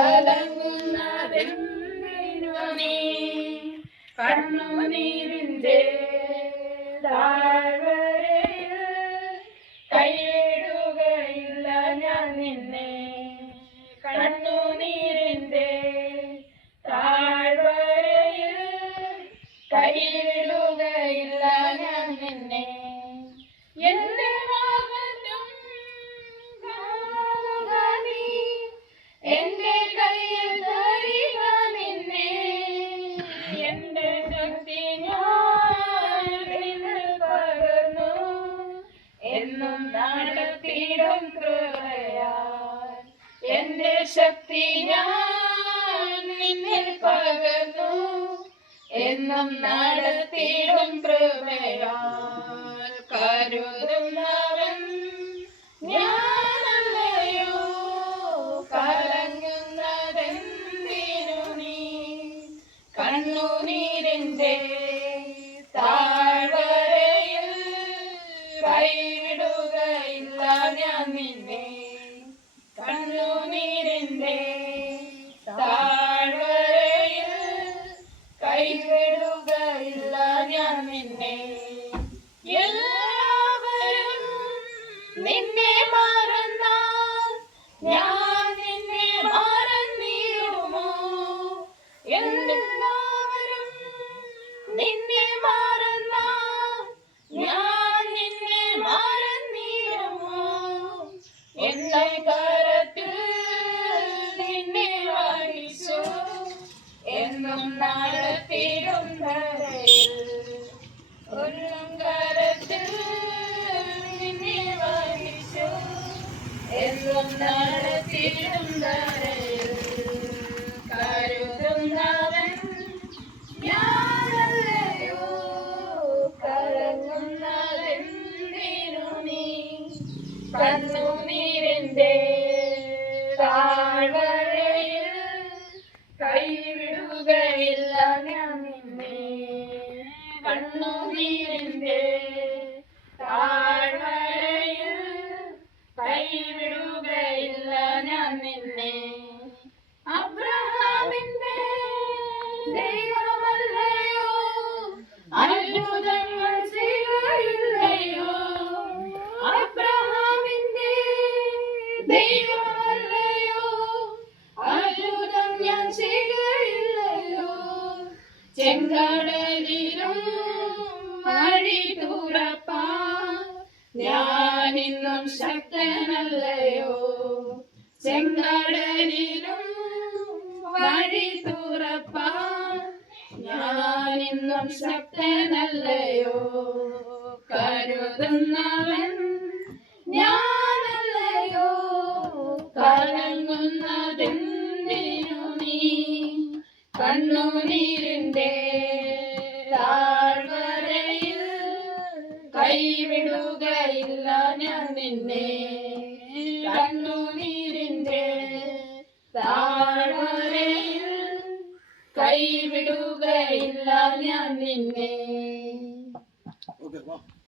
കലങ്ങുന്നതെന്തിനു നീ കണ്ണുനീരിന്റെ താഴ്വരയിൽ കൈവിടുകയില്ല ഞാൻ നിന്നെ കണ്ണുനീരിന്റെ താഴ്വരയിൽ കൈവിടുകയില്ല ഞാൻ നിന്നെ എന്റെ എന്റെ കയ്യിൽ തരിക നിന്നെ എന്റെ ശക്തി ഞാൻ പകർന്നു എന്നും നടത്തിയിടും കൃപയാൽ എന്റെ ശക്തി ഞാൻ നിന്നിൽ പകർന്നു എന്നും നടത്തിയിടും കൃപയാൽ കരുതുന്നവൻ ഞാനല്ലയോ കലങ്ങുന്നതെന്തിനു നീ കണ്ണുനീരിന്റെ താഴ്വരയിൽ കൈവിടുകയില്ല ഞാൻ നിന്നെ കണ്ണുനീരിന്റെ താഴ്വരയിൽ കൈവിടുകയില്ല ഞാൻ നിന്നെ എല്ലാവരും നിന്നെ മറന്നാൽ ഞാൻ നിന്നെ മറന്നിടുമോ എല്ലാവരും നിന്നെ മറന്നാൽ ഞാൻ നിന്നെ മറന്നിടുമോ എന്റെ കരത്തിൽ നിന്നെ വഹിച്ചു എന്നും നടത്തിയിടും ധരയിൽ കരത്തിൽ നിന്നെ വഹിച്ചു എന്നും നടത്തിയിടും ധരയിൽ കരുതുന്നവൻ ഞാനല്ലയോ കലങ്ങുന്നതെന്തിനു നീ കണ്ണുനീരിന്റെ താഴ്വരയിൽ കൈവിടുകയില്ല ഞാൻ നിന്നെ കണ്ണുനീരിന്റെ താഴ്വരയിൽ കൈവിടുകയില്ല ഞാൻ നിന്നെ അബ്രഹാമിന്റെ ദൈവമല്ലയോ അത്ഭുതങ്ങൾ ചെയ്യുകയില്ലയോ അബ്രഹാമിന്റെ ദൈവമല്ലയോ അത്ഭുതം ഞാൻ ചെയ്യുകയില്ലയോ ചെങ്കടലിലും വഴി തുറപ്പാൻ ഞാനിന്നും ശക്തനല്ലയോ ചെങ്കടലിലും വഴി തുറപ്പാൻ ഞാനിന്നും ശക്തനല്ലയോ കരുതുന്നവൻ ഞാനല്ലയോ കലങ്ങുന്നതെന്തിനു നീ കണ്ണുനീരിന്റെ താഴ്വരയിൽ കൈവിടുകയില്ല ഞാൻ നിന്നെ കണ്ണുനീരിന്റെ താഴ്വരയിൽ കൈവിടുകയില്ല ഞാൻ നിന്നെ